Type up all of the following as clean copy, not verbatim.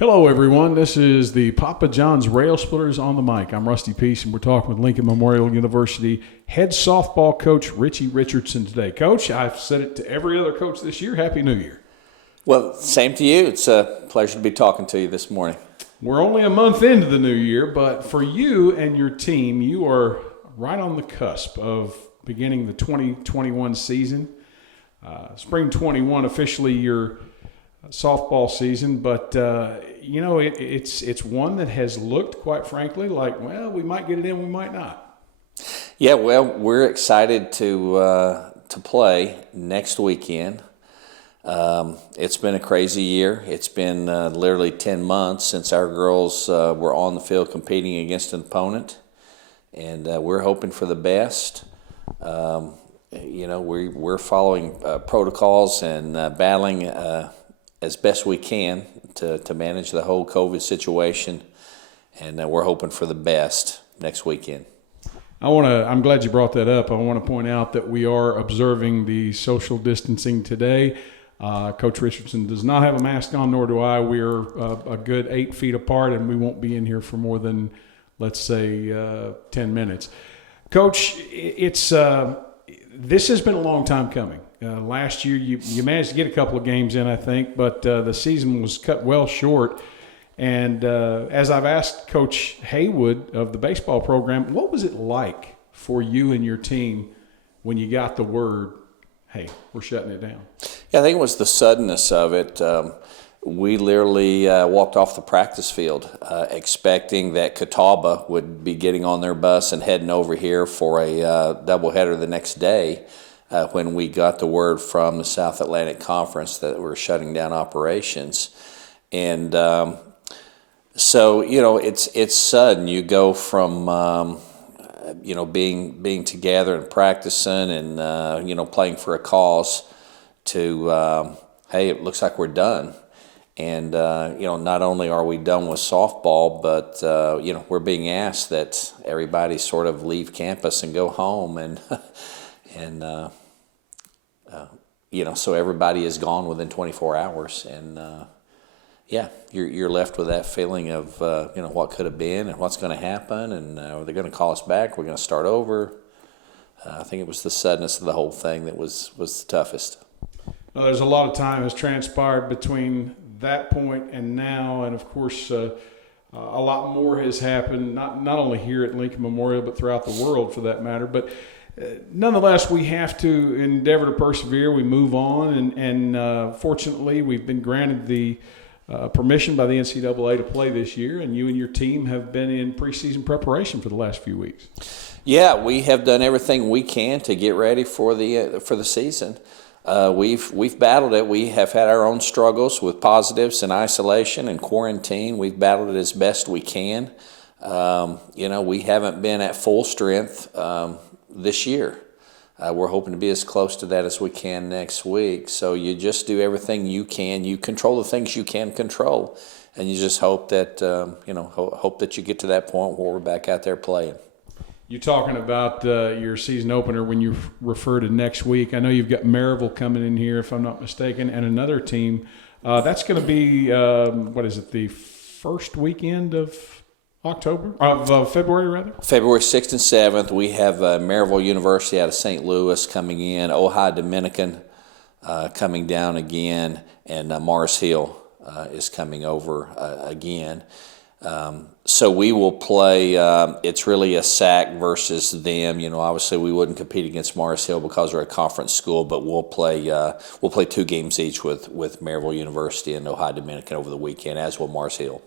Hello, everyone. This is the Papa John's Railsplitters on the mic. I'm Rusty Peace, and we're talking with Lincoln Memorial University head softball coach Ritchie Richardson today. Coach, I've said it to every other coach this year. Happy New Year. Well, same to you. It's a pleasure to be talking to you this morning. We're only a month into the new year, but for you and your team, you are right on the cusp of beginning the 2021 season. Spring 21 officially your softball season, but it's one that has looked, quite frankly, like, well, we might get it in, we might not. Yeah, well, we're excited to play next weekend. It's been a crazy year. It's been literally 10 months since our girls were on the field competing against an opponent, and we're hoping for the best. We're following protocols and battling as best we can to manage the whole COVID situation, and we're hoping for the best next weekend. I'm glad you brought that up. I want to point out that we are observing the social distancing today. Coach Richardson does not have a mask on, nor do I. We're a good 8 feet apart, and we won't be in here for more than, let's say, 10 minutes. Coach, this has been a long time coming. Last year, you managed to get a couple of games in, I think, but the season was cut well short. And as I've asked Coach Haywood of the baseball program, what was it like for you and your team when you got the word, hey, we're shutting it down? Yeah, I think it was the suddenness of it. We literally walked off the practice field expecting that Catawba would be getting on their bus and heading over here for a doubleheader the next day when we got the word from the South Atlantic Conference that we're shutting down operations. And so, it's sudden. You go from, being together and practicing and, playing for a cause to, hey, it looks like we're done. And, not only are we done with softball, but, we're being asked that everybody sort of leave campus and go home. And, so everybody is gone within 24 hours. And, you're left with that feeling of, what could have been and what's going to happen. And are they going to call us back? We're going to start over. I think it was the suddenness of the whole thing that was the toughest. Well, there's a lot of time has transpired between that point and now, and of course a lot more has happened, not only here at Lincoln Memorial but throughout the world for that matter. But nonetheless, we have to endeavor to persevere. We move on, and fortunately we've been granted the permission by the NCAA to play this year, and you and your team have been in preseason preparation for the last few weeks. Yeah, we have done everything we can to get ready for the season. We've battled it. We have had our own struggles with positives and isolation and quarantine. We've battled it as best we can. We haven't been at full strength this year. We're hoping to be as close to that as we can next week. So you just do everything you can. You control the things you can control, and you just hope that hope that you get to that point where we're back out there playing. You're talking about your season opener when you refer to next week. I know you've got Maryville coming in here, if I'm not mistaken, and another team. That's going to be, the first weekend of February, rather? February 6th and 7th, we have Maryville University out of St. Louis coming in, Ojai Dominican coming down again, and Mars Hill is coming over again. So we will play, it's really a SAC versus them. Obviously we wouldn't compete against Mars Hill because we're a conference school, but we'll play 2 games each with Maryville University and Ojai Dominican over the weekend, as will Mars Hill.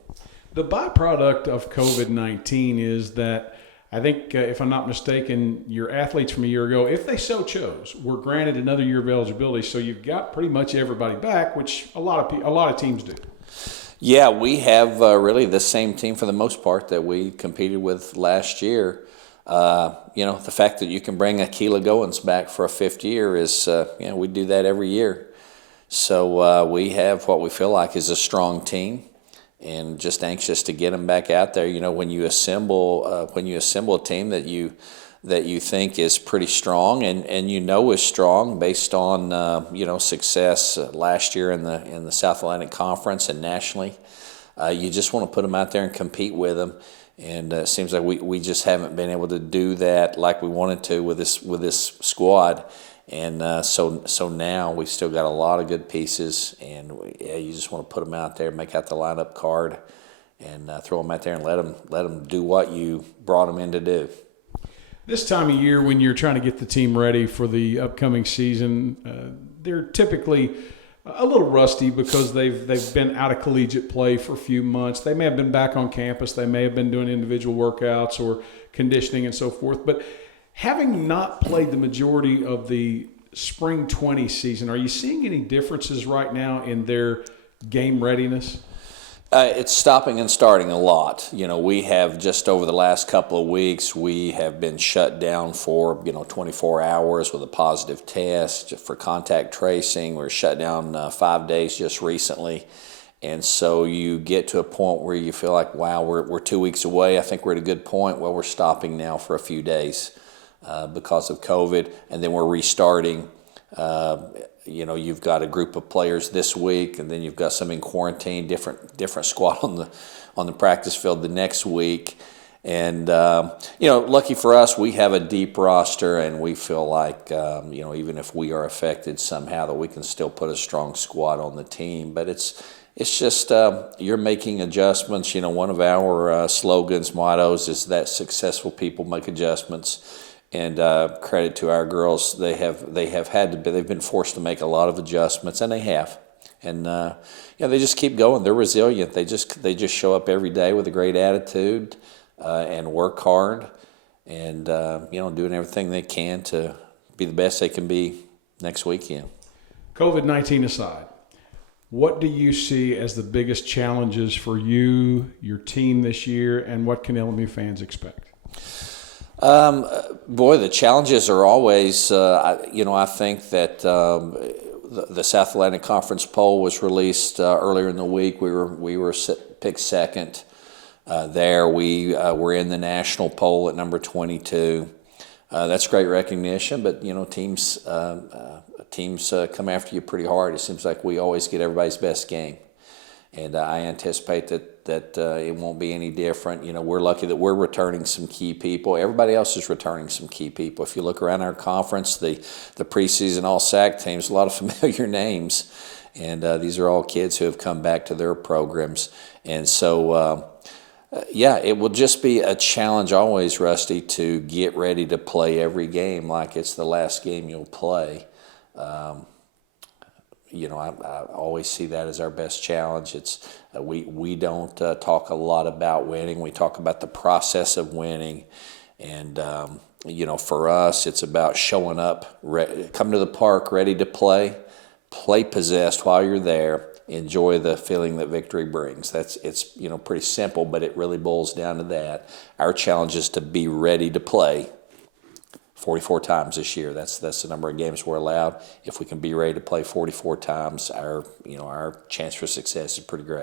The byproduct of COVID-19 is that I think, if I'm not mistaken, your athletes from a year ago, if they so chose, were granted another year of eligibility. So you've got pretty much everybody back, which a lot of teams do. Yeah, we have really the same team for the most part that we competed with last year. The fact that you can bring Akila Goins back for a 5th year is, we do that every year. So we have what we feel like is a strong team, and just anxious to get them back out there. When you assemble a team that you think is pretty strong and is strong based on success last year in the South Atlantic Conference and nationally, You just want to put them out there and compete with them. And it seems like we just haven't been able to do that like we wanted to with this squad. And so now we've still got a lot of good pieces, and you just want to put them out there, make out the lineup card, and throw them out there and let them do what you brought them in to do. This time of year, when you're trying to get the team ready for the upcoming season, they're typically a little rusty because they've been out of collegiate play for a few months. They may have been back on campus. They may have been doing individual workouts or conditioning and so forth. But having not played the majority of the spring 20 season, are you seeing any differences right now in their game readiness? It's stopping and starting a lot. We have just over the last couple of weeks, we have been shut down for, 24 hours with a positive test for contact tracing. We're shut down 5 days just recently. And so you get to a point where you feel like, wow, we're 2 weeks away. I think we're at a good point. Well, we're stopping now for a few days because of COVID, and then we're restarting. You've got a group of players this week, and then you've got some in quarantine, different squad on the practice field the next week. And lucky for us, we have a deep roster, and we feel like even if we are affected somehow, that we can still put a strong squad on the team. But it's just you're making adjustments. One of our slogans, mottos is that successful people make adjustments. And credit to our girls, they've been forced to make a lot of adjustments, and they have. And they just keep going. They're resilient. They just show up every day with a great attitude and work hard, and doing everything they can to be the best they can be next weekend. COVID-19 aside, what do you see as the biggest challenges for you, your team this year, and what can LMU fans expect? The challenges are always, I think that the South Atlantic Conference poll was released earlier in the week. We were picked second there. We were in the national poll at number 22. That's great recognition, but teams come after you pretty hard. It seems like we always get everybody's best game. And I anticipate that it won't be any different. We're lucky that we're returning some key people. Everybody else is returning some key people. If you look around our conference, the preseason all-SAC teams, a lot of familiar names. And these are all kids who have come back to their programs. And so, it will just be a challenge always, Rusty, to get ready to play every game like it's the last game you'll play. I always see that as our best challenge. It's we don't talk a lot about winning. We talk about the process of winning, and for us, it's about showing up, come to the park ready to play possessed while you're there. Enjoy the feeling that victory brings. It's pretty simple, but it really boils down to that. Our challenge is to be ready to play 44 times this year. That's the number of games we're allowed. If we can be ready to play 44 times, our chance for success is pretty great.